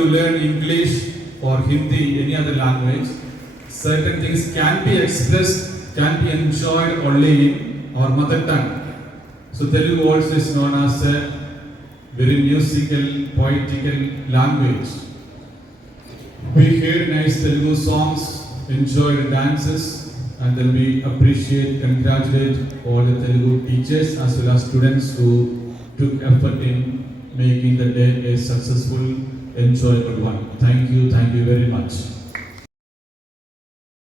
you learn English or Hindi, any other language, certain things can be expressed, can be enjoyed only in our mother tongue. So Telugu also is known as a very musical, poetical language. We hear nice Telugu songs, enjoy the dances, and then we appreciate, congratulate all the Telugu teachers as well as students who took effort in making the day a successful, enjoyable one. Thank you very much.